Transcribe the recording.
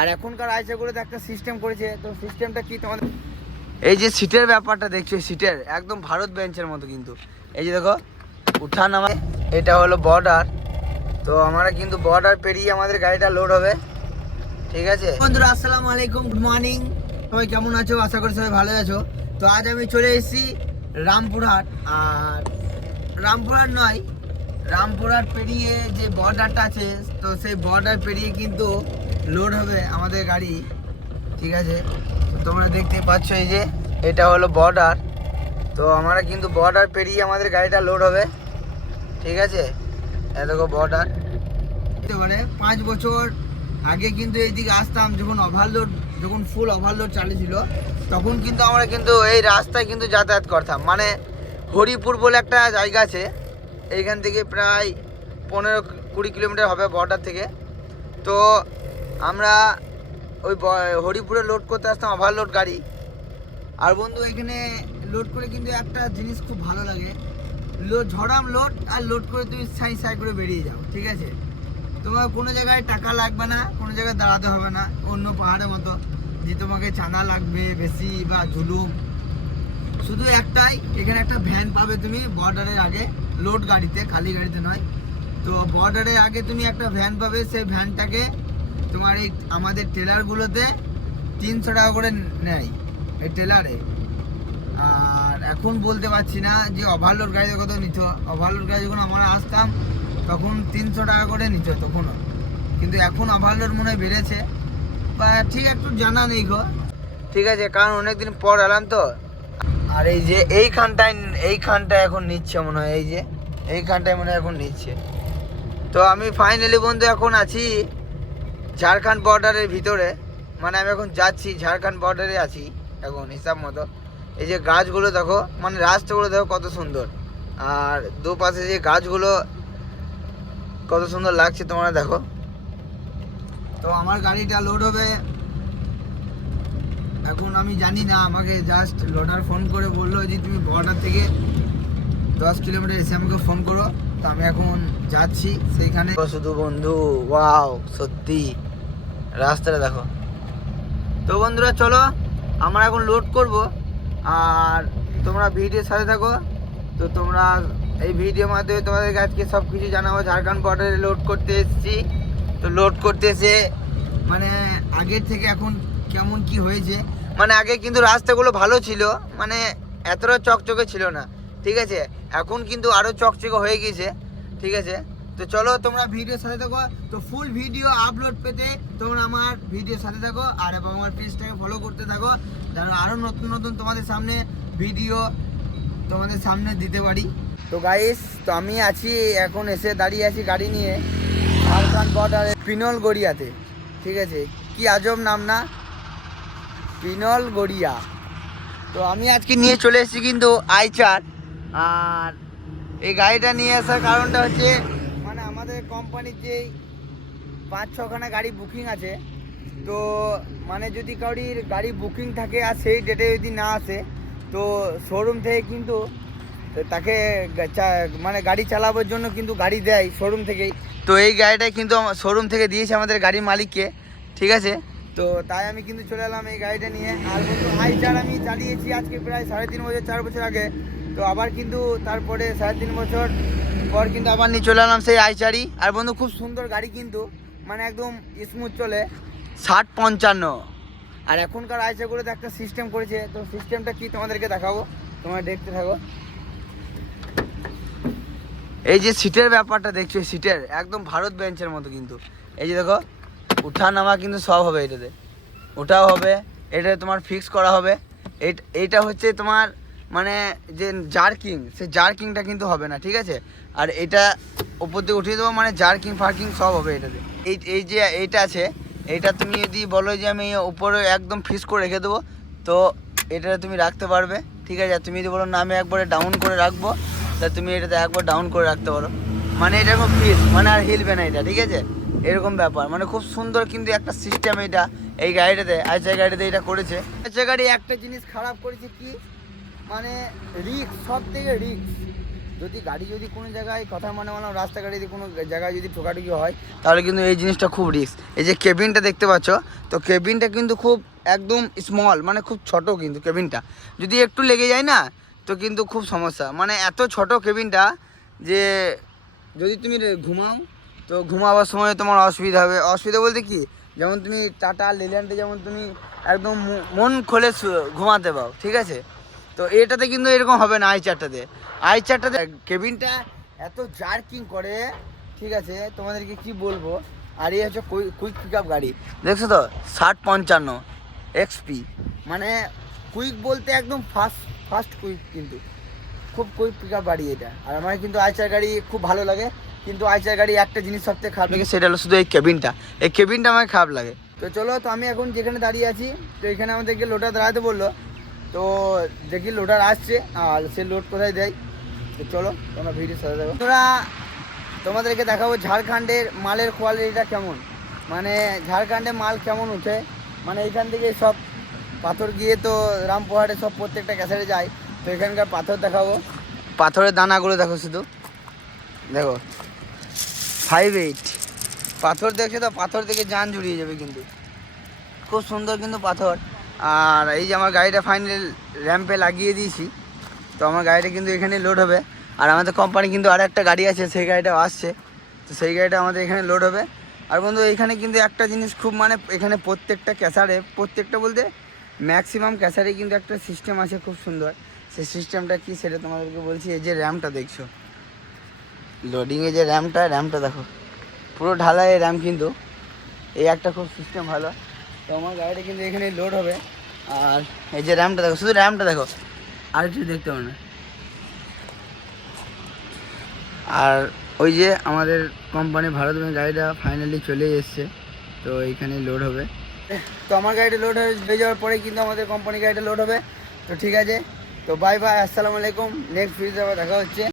আর এখনকার আইসাগুলোতে একটা সিস্টেম করেছে, তো সিস্টেমটা কি তোমাদের, এই যে সিটের ব্যাপারটা দেখছো, সিটের একদম ভারত বেঞ্চের মতো কিন্তু। এই যে দেখো উঠা নামা, এটা হলো বর্ডার। তো আমরা কিন্তু বর্ডার পেরিয়ে আমাদের গাড়িটা লোড হবে, ঠিক আছে বন্ধুরা। আসসালামু আলাইকুম, গুড মর্নিং। সবাই কেমন আছো? আশা করি সবাই ভালো আছো। তো আজ আমি চলে এসেছি রামপুরহাট। আর রামপুরহাট নয়, রামপুরহাট পেরিয়ে যে বর্ডারটা আছে, তো সেই বর্ডার পেরিয়ে কিন্তু লোড হবে আমাদের গাড়ি, ঠিক আছে। তো তোমরা দেখতে পাচ্ছ এই যে এটা হলো বর্ডার। তো আমরা কিন্তু বর্ডার পেরিয়ে আমাদের গাড়িটা লোড হবে, ঠিক আছে। দেখো বর্ডার, মানে 5 বছর আগে কিন্তু এইদিকে আসতাম, যখন ফুল ওভারলোড চালিয়েছিল, তখন কিন্তু আমরা কিন্তু এই রাস্তায় কিন্তু যাতায়াত করতাম। মানে হরিপুর বলে একটা জায়গা আছে, এইখান থেকে প্রায় 15-20 কিলোমিটার হবে বর্ডার থেকে। তো আমরা ওই হরিপুরে লোড করতে আসতাম ওভারলোড গাড়ি। আর বন্ধু এখানে লোড করে কিন্তু একটা জিনিস খুব ভালো লাগে, ঝড়াম লোড আর লোড করে তুমি সাই করে বেরিয়ে যাও, ঠিক আছে। তোমার কোনো জায়গায় টাকা লাগবে না, কোনো জায়গায় দাঁড়াতে হবে না অন্য পাহাড়ের মতো যে তোমাকে চাঁদা লাগবে বেশি বা জুলুম। শুধু একটাই, এখানে একটা ভ্যান পাবে তুমি বর্ডারের আগে, লোড গাড়িতে, খালি গাড়িতে নয়। তো বর্ডারের আগে তুমি একটা ভ্যান পাবে, সেই ভ্যানটাকে তোমার এই আমাদের ট্রেলারগুলোতে 300 টাকা করে নেয় এই ট্রেলারে। আর এখন বলতে পারছি না যে ওভারলোড গাড়িতে কত নিত। ওভারলোড গাড়ি যখন আমরা আসতাম তখন 300 টাকা করে নিত তখনও, কিন্তু এখন ওভারলোড মনে হয় বেড়েছে বা ঠিক একটু জানা নেই গো, ঠিক আছে, কারণ অনেকদিন পর এলাম তো। আর এই যে এইখানটায় এখন নিচ্ছে মনে হয়, এই যে এইখানটায় মনে হয় এখন নিচ্ছে। তো আমি ফাইনালি বন্ধু এখন আছি ঝাড়খণ্ড বর্ডারের ভিতরে, মানে আমি এখন যাচ্ছি ঝাড়খণ্ড বর্ডারে আছি এখন হিসাব মতো। এই যে গাছগুলো দেখো, মানে রাস্তাগুলো দেখো কত সুন্দর, আর দুপাশে যে গাছগুলো কত সুন্দর লাগছে তোমরা দেখো। তো আমার গাড়িটা লোড হবে এখন, আমি জানি না, আমাকে জাস্ট লোডার ফোন করে বললো যে তুমি বর্ডার থেকে 10 কিলোমিটার এসে আমাকে ফোন করো। তো আমি এখন যাচ্ছি সেইখানে। শুধু বন্ধু ওয়াও, সত্যি রাস্তাটা দেখো। তো বন্ধুরা চলো আমরা এখন লোড করব, আর তোমরা ভিডিওর সাথে থাকো। তো তোমরা এই ভিডিওর মাধ্যমে তোমাদেরকে আজকে সব কিছু জানাবো। ঝাড়খণ্ড বর্ডারে লোড করতে এসেছি, তো লোড করতে এসে মানে আগের থেকে এখন কেমন কি হয়েছে। মানে আগে কিন্তু রাস্তাগুলো ভালো ছিল, মানে এতটা চকচকে ছিল না, ঠিক আছে। এখন কিন্তু আরও চকচকে হয়ে গিয়েছে, ঠিক আছে। তো চলো তোমরা ভিডিওর সাথে থাকো। তো ফুল ভিডিও আপলোড পেতে তোমরা আমার ভিডিওর সাথে থাকো, আর এবং আমার পেজটাকে ফলো করতে থাকো, যেন আরও নতুন নতুন তোমাদের সামনে ভিডিও তোমাদের সামনে দিতে পারি। তো গাইস, তো আমি আছি এখন, এসে দাঁড়িয়ে আছি গাড়ি নিয়ে ঝাড়খণ্ড বর্ডারে পিনলগড়িয়াতে, ঠিক আছে। কি আজব নাম না, পিনলগড়িয়া। তো আমি আজকে নিয়ে চলে এসেছি কিন্তু আইচার। আর এই গাড়িটা নিয়ে আসার কারণটা হচ্ছে, মানে আমাদের কোম্পানির যেই 5-6খানা গাড়ি বুকিং আছে, তো মানে যদি কারোর গাড়ি বুকিং থাকে আর সেই ডেটে যদি না আসে, তো শোরুম থেকে কিন্তু তাকে মানে গাড়ি চালাবার জন্য কিন্তু গাড়ি দেয় শোরুম থেকেই। তো এই গাড়িটাই কিন্তু শোরুম থেকে দিয়েছে আমাদের গাড়ির মালিককে, ঠিক আছে। তো তাই আমি কিন্তু চলে এলাম এই গাড়িটা নিয়ে। আর বন্ধু আইচার আমি চালিয়েছি আজকে প্রায় 3.5 বছর, 4 বছর আগে। তো আবার কিন্তু তারপরে 3.5 বছর পর কিন্তু আবার নিয়ে চলে এলাম সেই আইচারই। আর বন্ধু খুব সুন্দর গাড়ি কিন্তু, মানে একদম স্মুথ চলে 60-55। আর এখনকার আইচারগুলোতে একটা সিস্টেম করেছে, তো সিস্টেমটা কি তোমাদেরকে দেখাবো, তোমরা দেখতে থাকো। এই যে সিটের ব্যাপারটা দেখছো, সিটের একদম ভারত বেঞ্চের মতো কিন্তু। এই যে দেখো উঠা নামা কিন্তু সব হবে এটাতে, ওটাও হবে, এটা তোমার ফিক্স করা হবে। এইটা হচ্ছে তোমার মানে যে জার্কিং, সেই জার্কিংটা কিন্তু হবে না, ঠিক আছে। আর এটা ওপর দিয়ে উঠিয়ে দেবো, মানে জার্কিং ফার্কিং সব হবে এটাতে। এই যে এইটা আছে, এইটা তুমি যদি বলো যে আমি উপরে একদম ফিক্স করে রেখে দেবো, তো এটা তুমি রাখতে পারবে, ঠিক আছে। আর তুমি যদি বলো না আমি একবারে ডাউন করে রাখবো, তা তুমি এটাতে একবার ডাউন করে রাখতে পারো, মানে এটা খুব ফিক্স, মানে আর হিলবে না এটা, ঠিক আছে। এরকম ব্যাপার, মানে খুব সুন্দর কিন্তু একটা সিস্টেম এটা এই গাড়িটাতে, আইচার গাড়িতে এটা করেছে। আইচার গাড়ি একটা জিনিস খারাপ করেছে কি, মানে রিস্ক, সব থেকে রিস্ক, যদি গাড়ি যদি কোনো জায়গায় কথা মানে বললাম রাস্তাঘাটে কোনো জায়গায় যদি ঠোকাঠুকি হয় তাহলে কিন্তু এই জিনিসটা খুব রিস্ক। এই যে কেবিনটা দেখতে পাচ্ছ, তো কেবিনটা কিন্তু খুব একদম স্মল, মানে খুব ছোট কিন্তু কেবিনটা, যদি একটু লেগে যায় না তো কিন্তু খুব সমস্যা। মানে এত ছোট কেবিনটা যে যদি তুমি ঘুমাও তো ঘুমাবার সময় তোমার অসুবিধা হবে। অসুবিধা বলতে কি, যেমন তুমি টাটা লেল্যান্ডে যেমন তুমি একদম মন খুলে ঘুমাতে পাও, ঠিক আছে, তো এটাতে কিন্তু এরকম হবে না। i4টাতে কেবিনটা এত জার্কিং করে, ঠিক আছে, তোমাদেরকে কি বলবো। আর এই হচ্ছে কুইক পিক আপ গাড়ি, দেখছো তো 6055 XP, মানে কুইক বলতে একদম ফাস্ট কুইক, কিন্তু খুব কুইক পিক আপ গাড়ি এটা। আর আমার কিন্তু i4 গাড়ি খুব ভালো লাগে, কিন্তু i4 গাড়ি একটা জিনিস সবথেকে খারাপ লাগে, সেটা হলো শুধু এই কেবিনটা আমার খারাপ লাগে। তো চলো, তো আমি এখন যেখানে দাঁড়িয়ে আছি, তো এখানে আমাদেরকে লোডার দাঁড়াতে বললো, তো দেখি লোডার আসছে আর সে লোড কোথায় দেয়। তো চলো তোমরা ভিডিও সাথে দেখো। তোমাদেরকে দেখাবো ঝাড়খণ্ডের মালের কোয়ালিটিটা কেমন, মানে ঝাড়খণ্ডে মাল কেমন উঠে। মানে এখান থেকে সব পাথর গিয়ে তো রামপুরহাটে সব প্রত্যেকটা ক্যাসেটে যায়, তো এখানকার পাথর দেখাবো। পাথরের দানাগুলো দেখো, শুধু দেখো 5.8 পাথর, দেখছো তো, পাথর থেকে জান জুড়িয়ে যাবে কিন্তু, খুব সুন্দর কিন্তু পাথর। আর এই যে আমার গাড়িটা ফাইনাল র্যাম্পে লাগিয়ে দিয়েছি, তো আমার গাড়িটা কিন্তু এখানে লোড হবে। আর আমাদের কোম্পানি কিন্তু আর একটা গাড়ি আছে, সেই গাড়িটাও আসছে, তো সেই গাড়িটা আমাদের এখানে লোড হবে। আর বন্ধু এখানে কিন্তু একটা জিনিস খুব, মানে এখানে প্রত্যেকটা ক্যাসারে, প্রত্যেকটা বলতে ম্যাক্সিমাম ক্যাসারে কিন্তু একটা সিস্টেম আছে খুব সুন্দর। সেই সিস্টেমটা কি সেটা তোমাদেরকে বলছি। এই যে র্যামটা দেখছো, লোডিংয়ে যে র্যামটা দেখো, পুরো ঢালাই র্যাম কিন্তু, এই একটা খুব সিস্টেম ভালো। তো আমার গাড়িটা কিন্তু এখানে লোড হবে। আর এই যে র্যামটা দেখো, শুধু র্যামটা দেখো, আর কিছু দেখতে হবে না। আর ওই যে আমাদের কোম্পানি ভারত ব্যাংক গাড়িটা ফাইনালি চলে এসছে, তো এইখানে লোড হবে। তো আমার গাড়িটা লোড হয়ে যাওয়ার পরে কিন্তু আমাদের কোম্পানি গাড়িটা লোড হবে। তো ঠিক আছে, তো বাই বাই, আসসালামু আলাইকুম, নেক্সট ভিডিওতে আবার দেখা হচ্ছে।